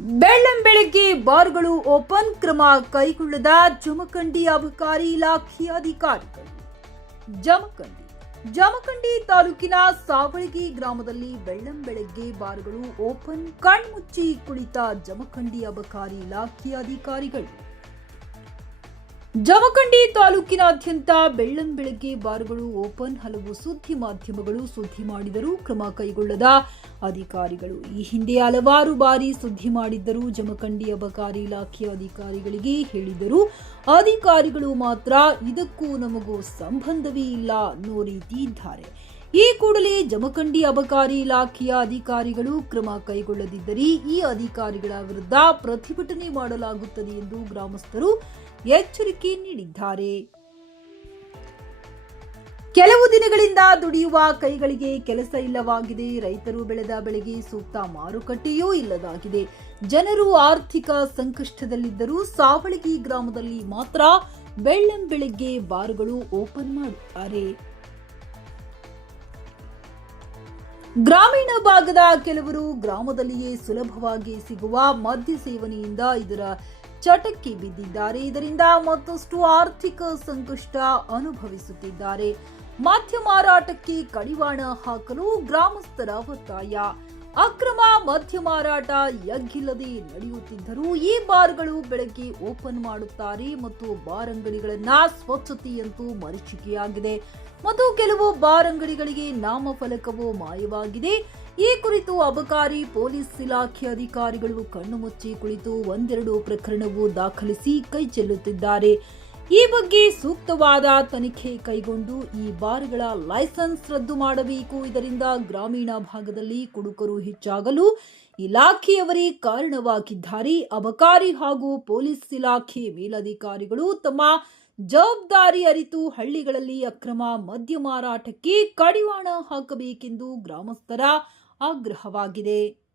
ಬೆಳ್ಳಂಬೆಳಗ್ಗೆ ಬಾರ್ಗಳು open ಕ್ರಮ ಕೈಗೊಳ್ಳದ ಜಮಖಂಡಿ ಅಬಕಾರಿ ಇಲಾಖೆ ಅಧಿಕಾರಿಗಳು. ಜಮಖಂಡಿ ಜಮಖಂಡಿ ತಾಲೂಕಿನ ಸಾವಳಗಿ ಗ್ರಾಮದಲ್ಲಿ ಬೆಳ್ಳಂಬೆಳಗ್ಗೆ ಬಾರ್ಗಳು ಓಪನ್ ಕಣ್ಮುಚ್ಚಿ ಕುಳಿತ ಜಮಖಂಡಿ ಅಬಕಾರಿ ಇಲಾಖೆ ಅಧಿಕಾರಿಗಳು. ಜಮಖಂಡಿ ತಾಲೂಕಿನಾದ್ಯಂತ ಬೆಳ್ಳಂಬೆಳಗ್ಗೆ ಬಾರ್ಗಳು ಓಪನ್, ಹಲವು ಸುದ್ದಿ ಮಾಧ್ಯಮಗಳು ಸುದ್ದಿ ಮಾಡಿದರೂ ಕ್ರಮ ಕೈಗೊಳ್ಳದ ಅಧಿಕಾರಿಗಳು. ಈ ಹಿಂದೆ ಹಲವಾರು ಬಾರಿ ಸುದ್ದಿ ಮಾಡಿದ್ದರೂ ಜಮಖಂಡಿ ಅಬಕಾರಿ ಇಲಾಖೆಯ ಅಧಿಕಾರಿಗಳಿಗೆ ಹೇಳಿದರು ಅಧಿಕಾರಿಗಳು ಮಾತ್ರ ಇದಕ್ಕೂ ನಮಗೂ ಸಂಬಂಧವೇ ಇಲ್ಲ ಅನ್ನೋ ರೀತಿ ಇದ್ದಾರೆ. ಈ ಕೂಡಲೇ ಜಮಖಂಡಿ ಅಬಕಾರಿ ಇಲಾಖೆಯ ಅಧಿಕಾರಿಗಳು ಕ್ರಮ ಕೈಗೊಳ್ಳದಿದ್ದರೆ ಈ ಅಧಿಕಾರಿಗಳ ವಿರುದ್ಧ ಪ್ರತಿಭಟನೆ ಮಾಡಲಾಗುತ್ತದೆ ಎಂದು ಗ್ರಾಮಸ್ಥರು ಎಚ್ಚರಿಕೆ ನೀಡಿದ್ದಾರೆ. ಕೆಲವು ದಿನಗಳಿಂದ ದುಡಿಯುವ ಕೈಗಳಿಗೆ ಕೆಲಸ ಇಲ್ಲವಾಗಿದೆ. ರೈತರು ಬೆಳೆದ ಬೆಳೆಗೆ ಸೂಕ್ತ ಮಾರುಕಟ್ಟೆಯೂ ಇಲ್ಲದಾಗಿದೆ. ಜನರು ಆರ್ಥಿಕ ಸಂಕಷ್ಟದಲ್ಲಿದ್ದರೂ ಸಾವಳಗಿ ಗ್ರಾಮದಲ್ಲಿ ಮಾತ್ರ ಬೆಳ್ಳಂ ಬೆಳಗ್ಗೆ ಬಾರ್ಗಳು ಓಪನ್ ಮಾಡುತ್ತಾರೆ. ಗ್ರಾಮೀಣ ಭಾಗದ ಕೆಲವರು ಗ್ರಾಮದಲ್ಲಿಯೇ ಸುಲಭವಾಗಿ ಸಿಗುವ ಮದ್ಯ ಸೇವನೆಯಿಂದ ಇದರ ಚಟಕ್ಕೆ ಬಿದ್ದಿದ್ದಾರೆ. ಇದರಿಂದ ಮತ್ತಷ್ಟು ಆರ್ಥಿಕ ಸಂಕಷ್ಟ ಅನುಭವಿಸುತ್ತಿದ್ದಾರೆ. ಮದ್ಯ ಮಾರಾಟಕ್ಕೆ ಕಡಿವಾಣ ಹಾಕಲು ಗ್ರಾಮಸ್ಥರ ಒತ್ತಾಯ. ಅಕ್ರಮ ಮದ್ಯ ಮಾರಾಟ ಎಗ್ಗಿಲ್ಲದೆ ನಡೆಯುತ್ತಿದ್ದರೂ ಈ ಬಾರ್ಗಳು ಬೆಳಗ್ಗೆ ಓಪನ್ ಮಾಡುತ್ತಾರೆ ಮತ್ತು ಬಾರ್ ಅಂಗಡಿಗಳನ್ನ ಸ್ವಚ್ಛತೆಯಂತೂ ಮರೀಚಿಕೆಯಾಗಿದೆ. ಮತ್ತು ಕೆಲವು ಬಾರ್ ಅಂಗಡಿಗಳಿಗೆ ನಾಮಫಲಕವೂ ಮಾಯವಾಗಿದೆ. ಈ ಕುರಿತು ಅಬಕಾರಿ ಪೊಲೀಸ್ ಇಲಾಖೆ ಅಧಿಕಾರಿಗಳು ಕಣ್ಣು ಮುಚ್ಚಿ ಕುಳಿತು ಒಂದೆರಡು ಪ್ರಕರಣವು ದಾಖಲಿಸಿ ಕೈ ಚೆಲ್ಲುತ್ತಿದ್ದಾರೆ. ಈ ಬಗ್ಗೆ ಸೂಕ್ತವಾದ ತನಿಖೆ ಕೈಗೊಂಡು ಈ ಬಾರ್ಗಳ ಲೈಸೆನ್ಸ್ ರದ್ದು ಮಾಡಬೇಕು. ಇದರಿಂದ ಗ್ರಾಮೀಣ ಭಾಗದಲ್ಲಿ ಕುಡುಕರು ಹೆಚ್ಚಾಗಲು ಇಲಾಖೆಯವರೇ ಕಾರಣವಾಗಿದ್ದಾರೆ. ಅಬಕಾರಿ ಹಾಗೂ ಪೊಲೀಸ್ ಇಲಾಖೆ ಮೇಲಧಿಕಾರಿಗಳು ತಮ್ಮ ಜವಾಬ್ದಾರಿ ಅರಿತು ಹಳ್ಳಿಗಳಲ್ಲಿ ಅಕ್ರಮ ಮದ್ಯ ಮಾರಾಟಕ್ಕೆ ಕಡಿವಾಣ ಹಾಕಬೇಕೆಂದು ಗ್ರಾಮಸ್ಥರ ಆಗ್ರಹವಾಗಿದೆ.